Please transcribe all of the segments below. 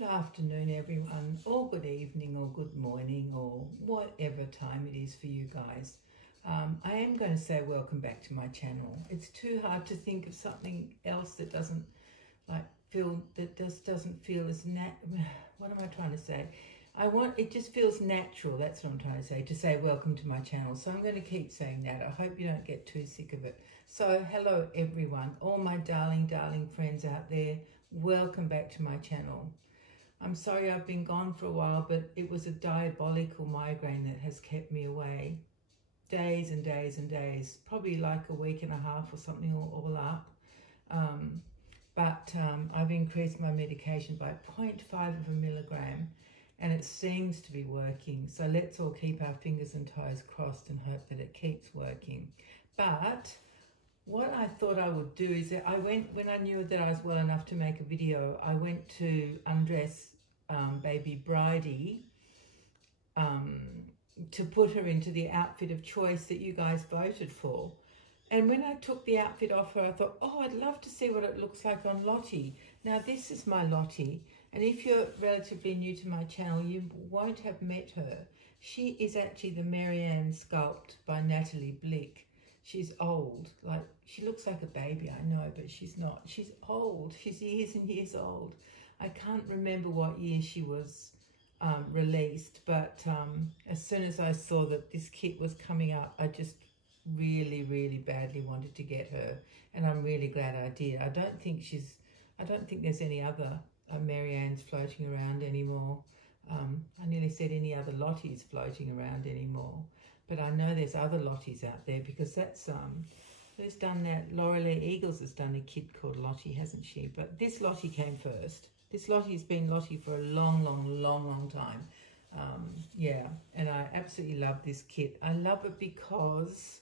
Good afternoon, everyone, or good evening, or good morning, or whatever time it is for you guys. I am going to say welcome back to my channel. It's too hard to think of something else that doesn't doesn't feel as what am I trying to say? It just feels natural. That's what I'm trying to say welcome to my channel. So I'm going to keep saying that. I hope you don't get too sick of it. So hello everyone, all my darling friends out there. Welcome back to my channel. I'm sorry I've been gone for a while, but it was a diabolical migraine that has kept me away. Days and days and days, probably like a week and a half or something all up. I've increased my medication by 0.5 of a milligram and it seems to be working. So let's all keep our fingers and toes crossed and hope that it keeps working. But what I thought I would do is that when I knew that I was well enough to make a video, I went to undress baby Bridie to put her into the outfit of choice that you guys voted for. And when I took the outfit off her, I thought, oh, I'd love to see what it looks like on Lottie. Now, this is my Lottie. And if you're relatively new to my channel, you won't have met her. She is actually the Marianne sculpt by Natalie Blick. She's old, like she looks like a baby, I know, but she's not. She's old, she's years and years old. I can't remember what year she was released, but as soon as I saw that this kit was coming up, I just really badly wanted to get her, and I'm really glad I did. I don't think there's any other Marianne's floating around anymore. I nearly said any other Lotties floating around anymore. But I know there's other Lotties out there because that's, who's done that? Laurelie Eagles has done a kit called Lottie, hasn't she? But this Lottie came first. This Lottie's been Lottie for a long time. Yeah, and I absolutely love this kit. I love it because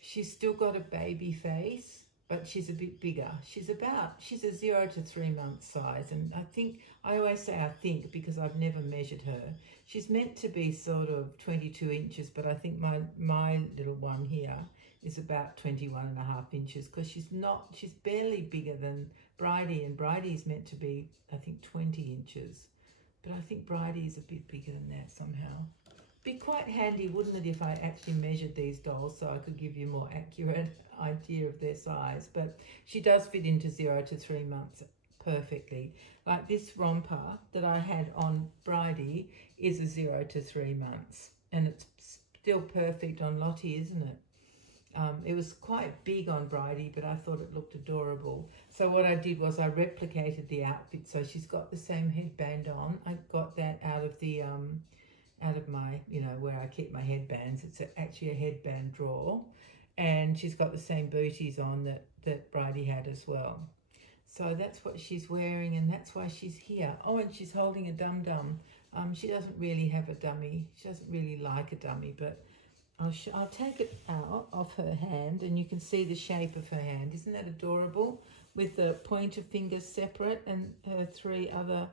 she's still got a baby face, but she's a bit bigger. She's a 0 to 3 month size. And I always say I think because I've never measured her. She's meant to be sort of 22 inches, but I think my little one here is about 21.5 inches because she's barely bigger than Bridie, and Bridie's meant to be, I think, 20 inches. But I think Bridie's a bit bigger than that somehow. Be quite handy, wouldn't it, if I actually measured these dolls so I could give you a more accurate idea of their size. But she does fit into 0 to 3 months perfectly. Like this romper that I had on Bridie is a 0 to 3 months, and it's still perfect on Lottie, isn't it? It was quite big on Bridie, but I thought it looked adorable. So what I did was I replicated the outfit, so she's got the same headband on. I got that out of my, where I keep my headbands. It's actually a headband drawer, and she's got the same booties on that Bridie had as well. So that's what she's wearing, and that's why she's here. Oh, and she's holding a dum-dum. She doesn't really have a dummy. She doesn't really like a dummy, but I'll take it out of her hand, and you can see the shape of her hand. Isn't that adorable? With the pointer fingers separate and her 3 other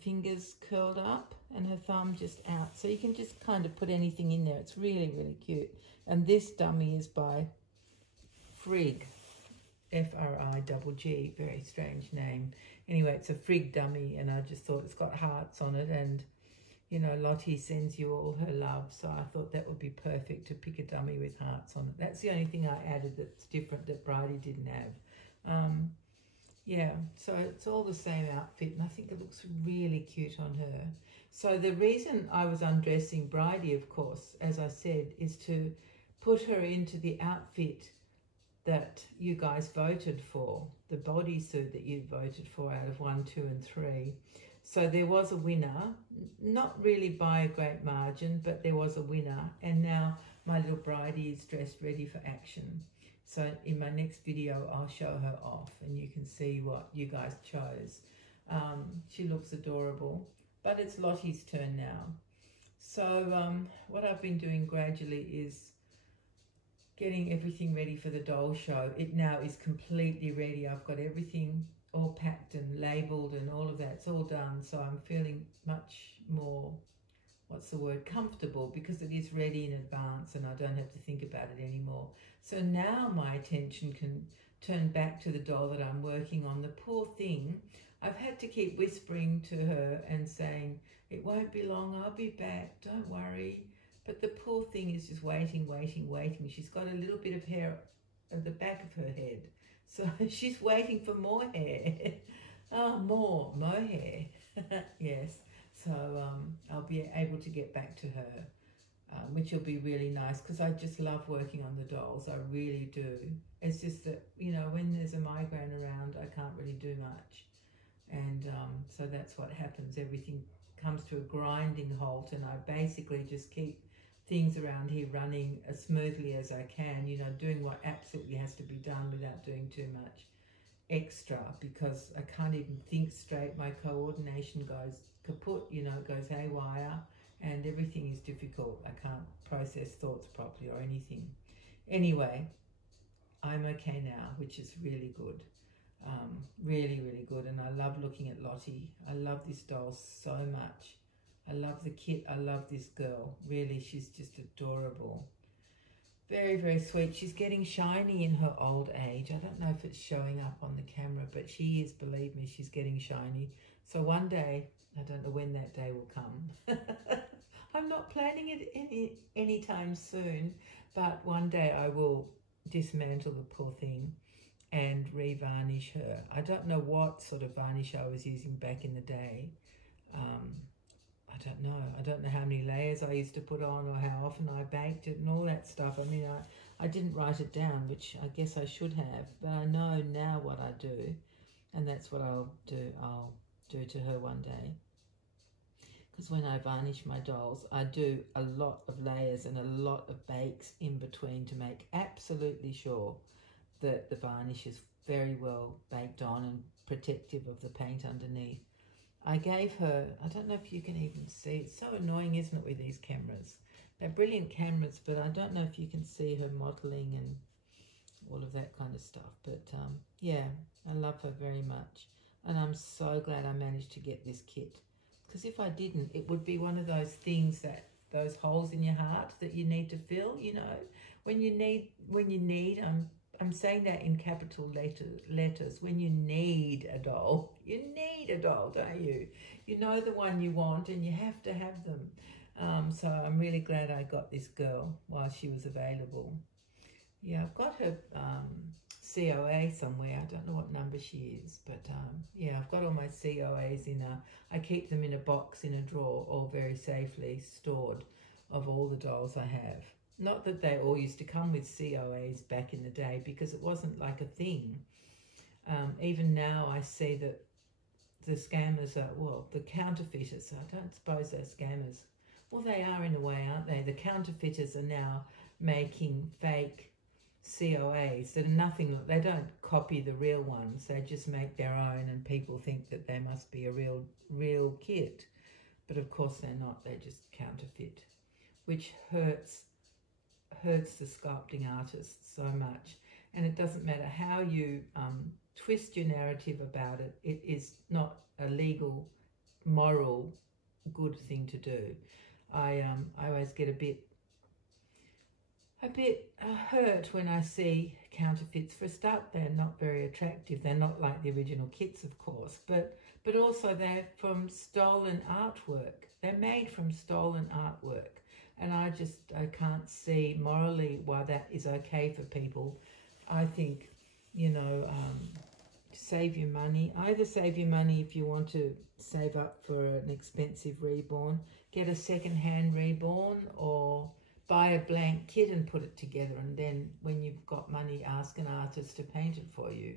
fingers curled up and her thumb just out. So you can just kind of put anything in there. It's really cute. And this dummy is by Frig. F-R-I-G-G, very strange name. Anyway, it's a Frig dummy, and I just thought it's got hearts on it, and Lottie sends you all her love, so I thought that would be perfect to pick a dummy with hearts on it. That's the only thing I added that's different that Bridie didn't have. Yeah, so it's all the same outfit, and I think it looks really cute on her. So the reason I was undressing Bridie, of course, as I said, is to put her into the outfit that you guys voted for, the bodysuit that you voted for out of 1, 2, and 3. So there was a winner, not really by a great margin, but there was a winner. And now my little Bridie is dressed ready for action. So in my next video, I'll show her off and you can see what you guys chose. She looks adorable, but it's Lottie's turn now. So what I've been doing gradually is getting everything ready for the doll show. It now is completely ready. I've got everything all packed and labelled and all of that. It's all done. So I'm feeling much more, comfortable, because it is ready in advance and I don't have to think about it anymore. So now my attention can turn back to the doll that I'm working on. The poor thing, I've had to keep whispering to her and saying, it won't be long, I'll be back, don't worry. But the poor thing is just waiting. She's got a little bit of hair at the back of her head. So she's waiting for more hair. Oh, more hair. Yes. So I'll be able to get back to her, which will be really nice because I just love working on the dolls. I really do. It's just that, you know, when there's a migraine around, I can't really do much. And so that's what happens. Everything comes to a grinding halt, and I basically just keep things around here running as smoothly as I can, you know, doing what absolutely has to be done without doing too much extra, because I can't even think straight. My coordination goes kaput, you know, it goes haywire, and everything is difficult. I can't process thoughts properly or anything. Anyway, I'm okay now, which is really good. Really good, and I love looking at Lottie. I love this doll so much. I love the kit. I love this girl. Really, she's just adorable. Very sweet. She's getting shiny in her old age. I don't know if it's showing up on the camera, but she is, believe me, she's getting shiny. So one day, I don't know when that day will come. I'm not planning it anytime soon, but one day I will dismantle the poor thing and re-varnish her. I don't know what sort of varnish I was using back in the day. I don't know. I don't know how many layers I used to put on or how often I baked it and all that stuff. I mean, I didn't write it down, which I guess I should have, but I know now what I do, and that's what I'll do. I'll do to her one day. Because when I varnish my dolls, I do a lot of layers and a lot of bakes in between to make absolutely sure that the varnish is very well baked on and protective of the paint underneath. I gave her, I don't know if you can even see, it's so annoying, isn't it, with these cameras? They're brilliant cameras, but I don't know if you can see her modelling and all of that kind of stuff. But yeah, I love her very much. And I'm so glad I managed to get this kit. Because if I didn't, it would be one of those things that, those holes in your heart that you need to fill, you know, when you need, I'm saying that in capital letters. When you need a doll, don't you? You know the one you want, and you have to have them. So I'm really glad I got this girl while she was available. Yeah, I've got her COA somewhere. I don't know what number she is, but yeah, I've got all my COAs I keep them in a box in a drawer, all very safely stored, of all the dolls I have. Not that they all used to come with COAs back in the day, because it wasn't like a thing. Even now I see that the scammers are, well, the counterfeiters, I don't suppose they're scammers. Well, they are in a way, aren't they? The counterfeiters are now making fake COAs that are nothing, they don't copy the real ones, they just make their own, and people think that they must be a real kit. But of course they're not, they just counterfeit, which hurts the sculpting artists so much. And it doesn't matter how you twist your narrative about it, it is not a legal, moral, good thing to do. I always get a bit hurt when I see counterfeits. For a start, they're not very attractive. They're not like the original kits, of course, but also they're from stolen artwork. They're made from stolen artwork. And I can't see morally why that is okay for people. I think, you know, save your money. Either save your money if you want to save up for an expensive reborn, get a second-hand reborn, or buy a blank kit and put it together, and then when you've got money, ask an artist to paint it for you.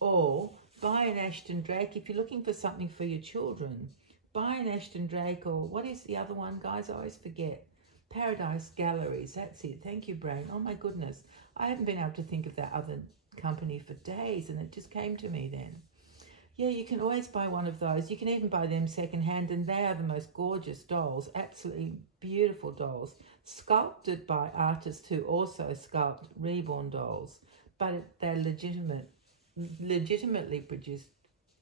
Or buy an Ashton Drake if you're looking for something for your children. Buy an Ashton Drake, or what is the other one, guys? I always forget. Paradise Galleries, that's it. Thank you, brain. Oh my goodness. I haven't been able to think of that other company for days, and it just came to me then. Yeah, you can always buy one of those. You can even buy them secondhand, and they are the most gorgeous dolls, absolutely beautiful dolls, sculpted by artists who also sculpt reborn dolls, but they're legitimately produced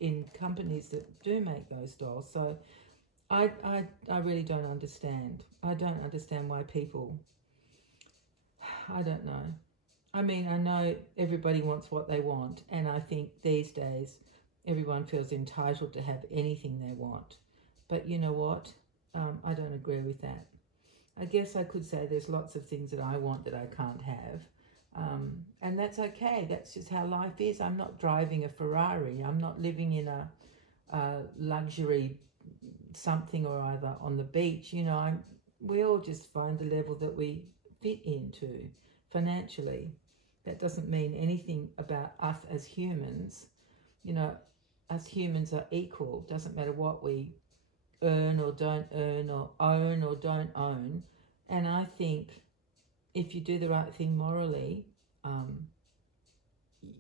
in companies that do make those dolls. So I really don't understand. I don't understand why people, I don't know. I mean, I know everybody wants what they want, and I think these days everyone feels entitled to have anything they want. But you know what? I don't agree with that. I guess I could say there's lots of things that I want that I can't have. And that's okay. That's just how life is. I'm not driving a Ferrari. I'm not living in a luxury something or other on the beach. You know, we all just find the level that we fit into financially. That doesn't mean anything about us as humans. You know, us humans are equal. Doesn't matter what we earn or don't earn, or own or don't own. And I think if you do the right thing morally,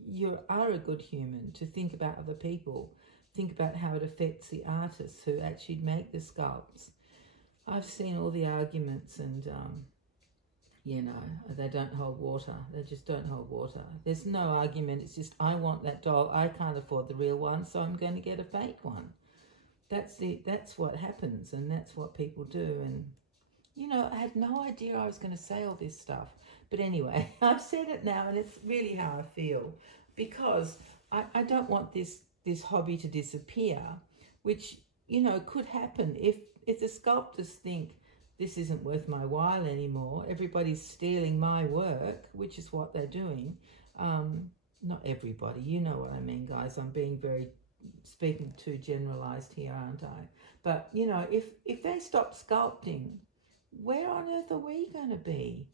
you are a good human to think about other people. Think about how it affects the artists who actually make the sculpts. I've seen all the arguments, and you know, they don't hold water. They just don't hold water. There's no argument. It's just, I want that doll. I can't afford the real one, so I'm going to get a fake one. That's what happens, and that's what people do. And you know, I had no idea I was going to say all this stuff. But anyway, I've said it now, and it's really how I feel, because I don't want this hobby to disappear, which, you know, could happen if the sculptors think this isn't worth my while anymore. Everybody's stealing my work, which is what they're doing. Not everybody, you know what I mean, guys. I'm being speaking too generalized here, aren't I? But, you know, if they stop sculpting, where on earth are we going to be?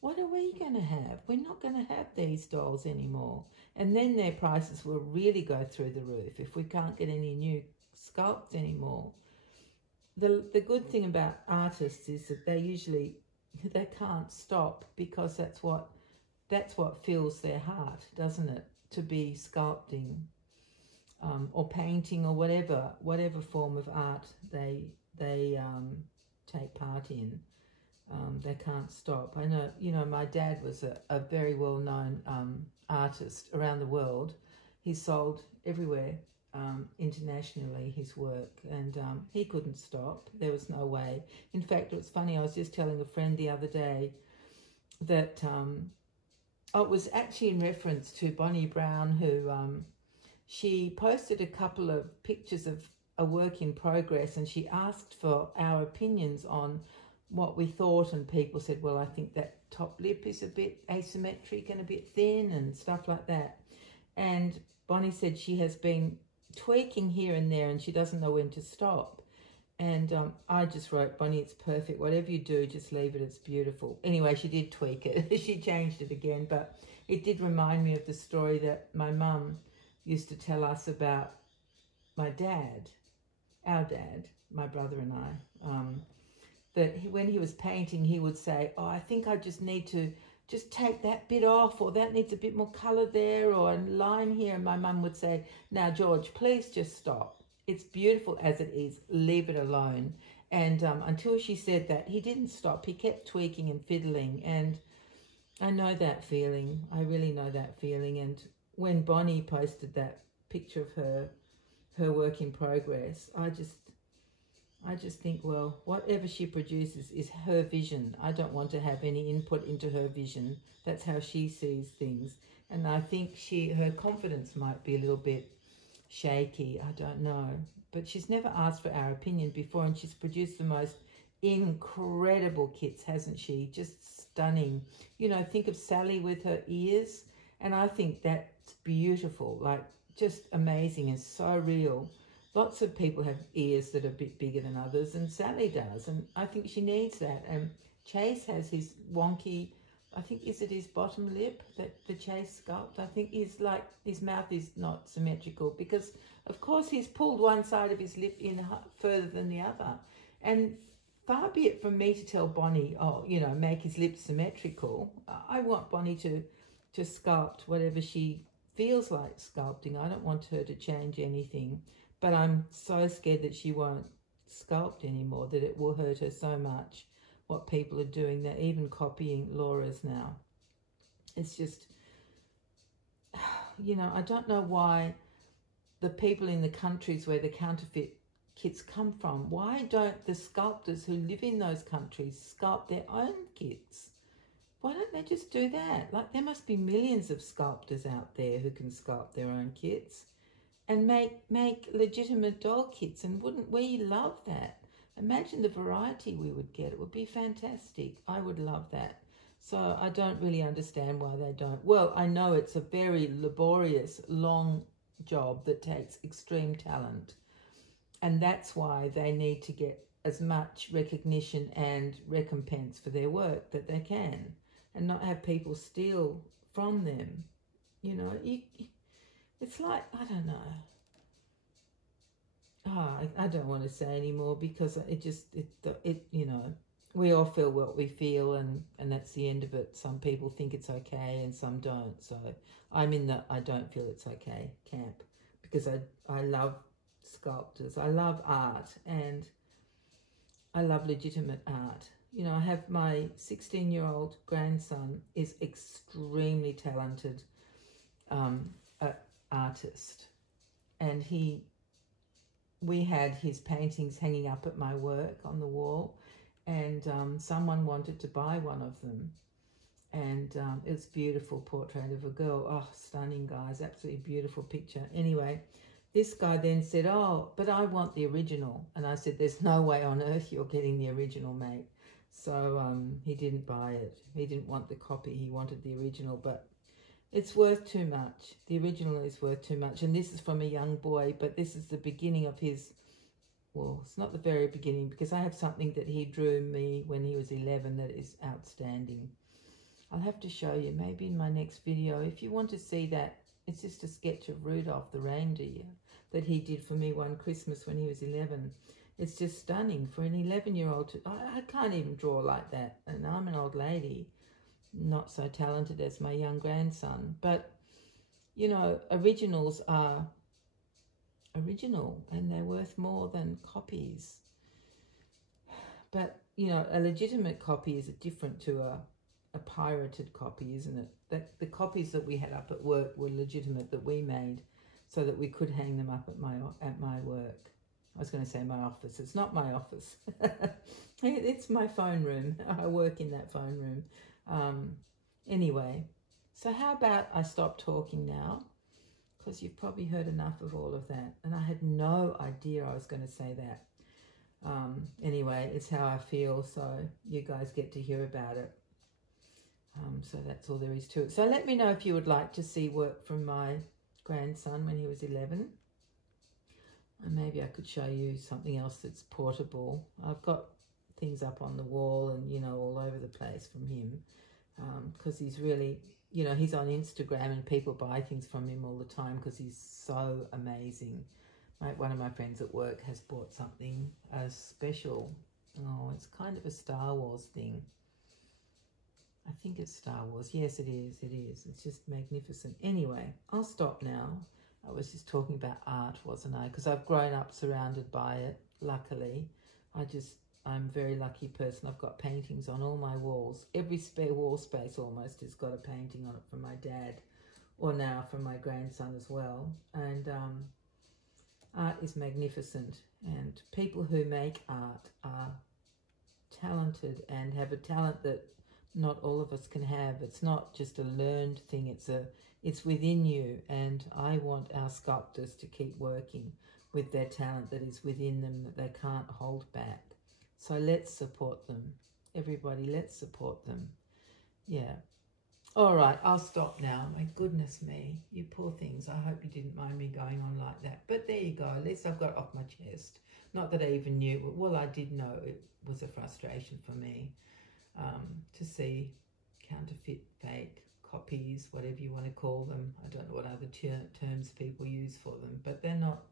What are we going to have? We're not going to have these dolls anymore. And then their prices will really go through the roof if we can't get any new sculpts anymore. The good thing about artists is that they can't stop, because that's what fills their heart, doesn't it? To be sculpting or painting or whatever form of art they take part in. They can't stop. I know, you know, my dad was a very well-known artist around the world. He sold everywhere, internationally, his work, and he couldn't stop. There was no way. In fact, it was funny, I was just telling a friend the other day that it was actually in reference to Bonnie Brown, who she posted a couple of pictures of a work in progress, and she asked for our opinions on what we thought, and people said, well, I think that top lip is a bit asymmetric and a bit thin and stuff like that. And Bonnie said she has been tweaking here and there, and she doesn't know when to stop. And I just wrote, Bonnie, it's perfect. Whatever you do, just leave it. It's beautiful. Anyway, she did tweak it. She changed it again. But it did remind me of the story that my mum used to tell us about my dad, our dad, my brother and I, that when he was painting, he would say, oh, I think I just need to just take that bit off, or that needs a bit more colour there, or a line here. And my mum would say, now, George, please just stop. It's beautiful as it is. Leave it alone. And until she said that, he didn't stop. He kept tweaking and fiddling. And I know that feeling. I really know that feeling. And when Bonnie posted that picture of her work in progress, I just think, well, whatever she produces is her vision. I don't want to have any input into her vision. That's how she sees things. And I think her confidence might be a little bit shaky. I don't know. But she's never asked for our opinion before, and she's produced the most incredible kits, hasn't she? Just stunning. You know, think of Sally with her ears, and I think that's beautiful, like just amazing and so real. Lots of people have ears that are a bit bigger than others, and Sally does, and I think she needs that. And Chase has his wonky, I think, is it his bottom lip that the Chase sculpt? I think his mouth is not symmetrical, because of course he's pulled one side of his lip in further than the other. And far be it from me to tell Bonnie, oh, you know, make his lips symmetrical. I want Bonnie to sculpt whatever she feels like sculpting. I don't want her to change anything. But I'm so scared that she won't sculpt anymore, that it will hurt her so much, what people are doing. They're even copying Laura's now. It's just, you know, I don't know why the people in the countries where the counterfeit kits come from, why don't the sculptors who live in those countries sculpt their own kits? Why don't they just do that? Like, there must be millions of sculptors out there who can sculpt their own kits. and make legitimate doll kits. And wouldn't we love that? Imagine the variety we would get. It would be fantastic. I would love that. So I don't really understand why they don't. Well, I know it's a very laborious, long job that takes extreme talent. And that's why they need to get as much recognition and recompense for their work that they can, and not have people steal from them. You know, it's like, I don't know. I don't want to say anymore because you know, we all feel what we feel, and that's the end of it. Some people think it's okay and some don't. So I'm in the I don't feel it's okay camp, because I love sculptors. I love art, and I love legitimate art. You know, I have my 16-year-old grandson is extremely talented artist, and we had his paintings hanging up at my work on the wall, and someone wanted to buy one of them, and it's a beautiful portrait of a girl. Oh, stunning, guys, absolutely beautiful picture. Anyway, this guy then said, oh, but I want the original. And I said, there's no way on earth you're getting the original, mate. So he didn't buy it. He didn't want the copy. He wanted the original, but it's worth too much. The original is worth too much. And this is from a young boy, but this is the beginning of his, well, it's not the very beginning, because I have something that he drew me when he was 11 that is outstanding. I'll have to show you maybe in my next video. If you want to see that, it's just a sketch of Rudolph the reindeer that he did for me one Christmas when he was 11. It's just stunning for an 11-year-old. I can't even draw like that, and I'm an old lady, not so talented as my young grandson. But, you know, originals are original, and they're worth more than copies. But, you know, a legitimate copy is different to a pirated copy, isn't it? That the copies that we had up at work were legitimate, that we made, so that we could hang them up at my work. I was going to say my office. It's not my office. It's my phone room. I work in that phone room. Anyway, so how about I stop talking now, because you've probably heard enough of all of that, and I had no idea I was going to say that. Anyway, it's how I feel, so you guys get to hear about it. So that's all there is to it. So let me know if you would like to see work from my grandson when he was 11. And maybe I could show you something else that's portable. I've got things up on the wall and, you know, all over the place from him, because he's really, you know, he's on Instagram and people buy things from him all the time because he's so amazing. One of my friends at work has bought something special. Oh, it's kind of a Star Wars thing. I think it's Star Wars. Yes, it is. It is. It's just magnificent. Anyway, I'll stop now. I was just talking about art, wasn't I? Because I've grown up surrounded by it, luckily. I'm a very lucky person. I've got paintings on all my walls. Every spare wall space almost has got a painting on it from my dad, or now from my grandson as well. And art is magnificent. And people who make art are talented and have a talent that not all of us can have. It's not just a learned thing. It's within you, and I want our sculptors to keep working with their talent that is within them, that they can't hold back. So let's support them. Everybody, let's support them. Yeah. All right, I'll stop now. My goodness me, you poor things. I hope you didn't mind me going on like that. But there you go. At least I've got it off my chest. Not that I even knew. Well, I did know it was a frustration for me to see counterfeit, fake, copies, whatever you want to call them. I don't know what other terms people use for them, but they're not.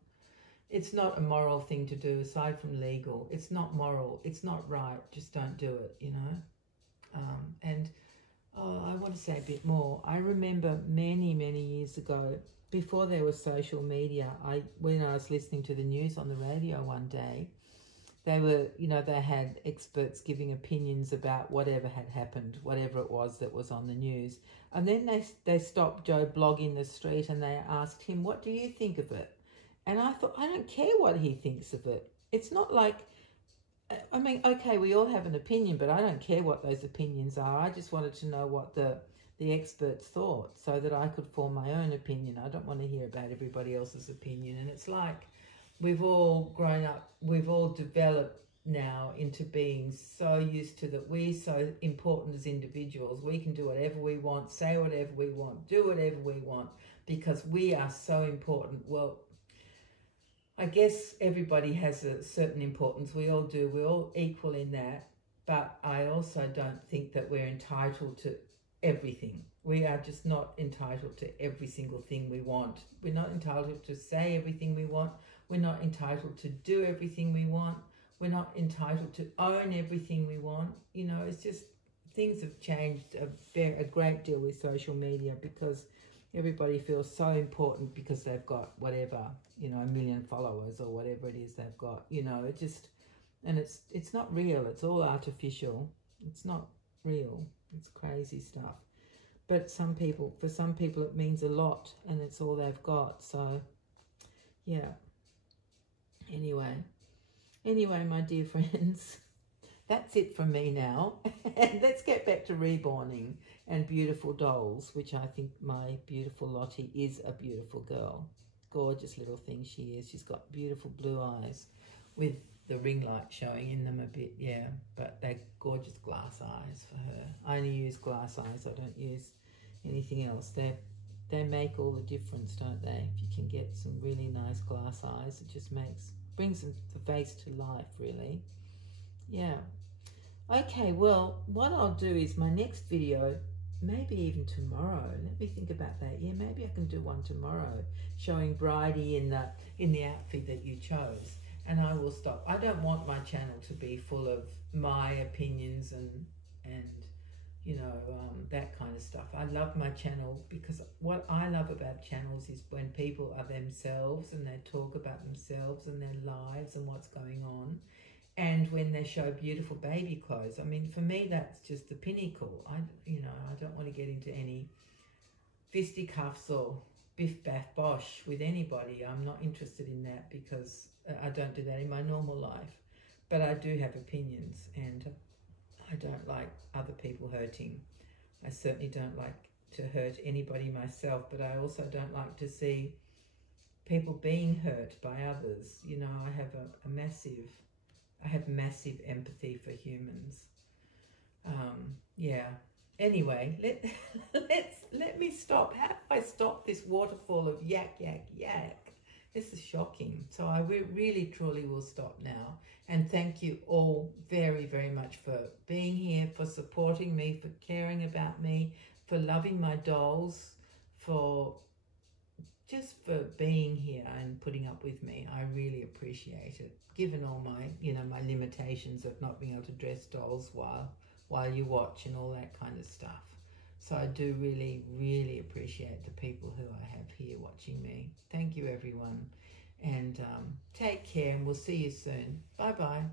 It's not a moral thing to do, aside from legal. It's not moral. It's not right. Just don't do it, you know. I want to say a bit more. I remember many, many years ago, before there was social media, when I was listening to the news on the radio one day, they were, you know, they had experts giving opinions about whatever had happened, whatever it was that was on the news. And then they stopped Joe Blogg in the street and they asked him, what do you think of it? And I thought, I don't care what he thinks of it. It's not like, I mean, okay, we all have an opinion, but I don't care what those opinions are. I just wanted to know what the the expert's thought so that I could form my own opinion. I don't want to hear about everybody else's opinion. And it's like we've all grown up, we've all developed now into being so used to that we're so important as individuals. We can do whatever we want, say whatever we want, do whatever we want, because we are so important. Well, I guess everybody has a certain importance. We all do. We're all equal in that. But I also don't think that we're entitled to everything. We are just not entitled to every single thing we want. We're not entitled to say everything we want. We're not entitled to do everything we want. We're not entitled to own everything we want. You know, it's just things have changed a great deal with social media, because everybody feels so important because they've got whatever, you know, 1 million followers or whatever it is they've got. You know, it just, and it's not real. It's all artificial. It's not real. It's crazy stuff. But for some people it means a lot, and it's all they've got. So yeah. Anyway, my dear friends, that's it from me now. And let's get back to reborning and beautiful dolls, which I think my beautiful Lottie is a beautiful girl. Gorgeous little thing she is. She's got beautiful blue eyes with the ring light showing in them a bit, yeah. But they're gorgeous glass eyes for her. I only use glass eyes. I don't use anything else. They make all the difference, don't they? If you can get some really nice glass eyes, it just brings the face to life, really. Yeah. Okay, well, what I'll do is my next video, maybe even tomorrow. Let me think about that. Yeah, maybe I can do one tomorrow showing Bridie in the outfit that you chose. And I will stop. I don't want my channel to be full of my opinions and you know, that kind of stuff. I love my channel because what I love about channels is when people are themselves and they talk about themselves and their lives and what's going on. And when they show beautiful baby clothes, I mean, for me, that's just the pinnacle. I don't want to get into any fisticuffs or biff baff bosh with anybody. I'm not interested in that because I don't do that in my normal life. But I do have opinions, and I don't like other people hurting. I certainly don't like to hurt anybody myself, but I also don't like to see people being hurt by others. You know, I have massive empathy for humans. Yeah. Anyway, let me stop. How do I stop this waterfall of yak, yak, yak? This is shocking. So I really, truly will stop now. And thank you all very, very much for being here, for supporting me, for caring about me, for loving my dolls, for being here and putting up with me. I really appreciate it, given all my, my limitations of not being able to dress dolls while you watch and all that kind of stuff. So I do really, really appreciate the people who I have here watching me. Thank you, everyone. And take care, and we'll see you soon. Bye-bye.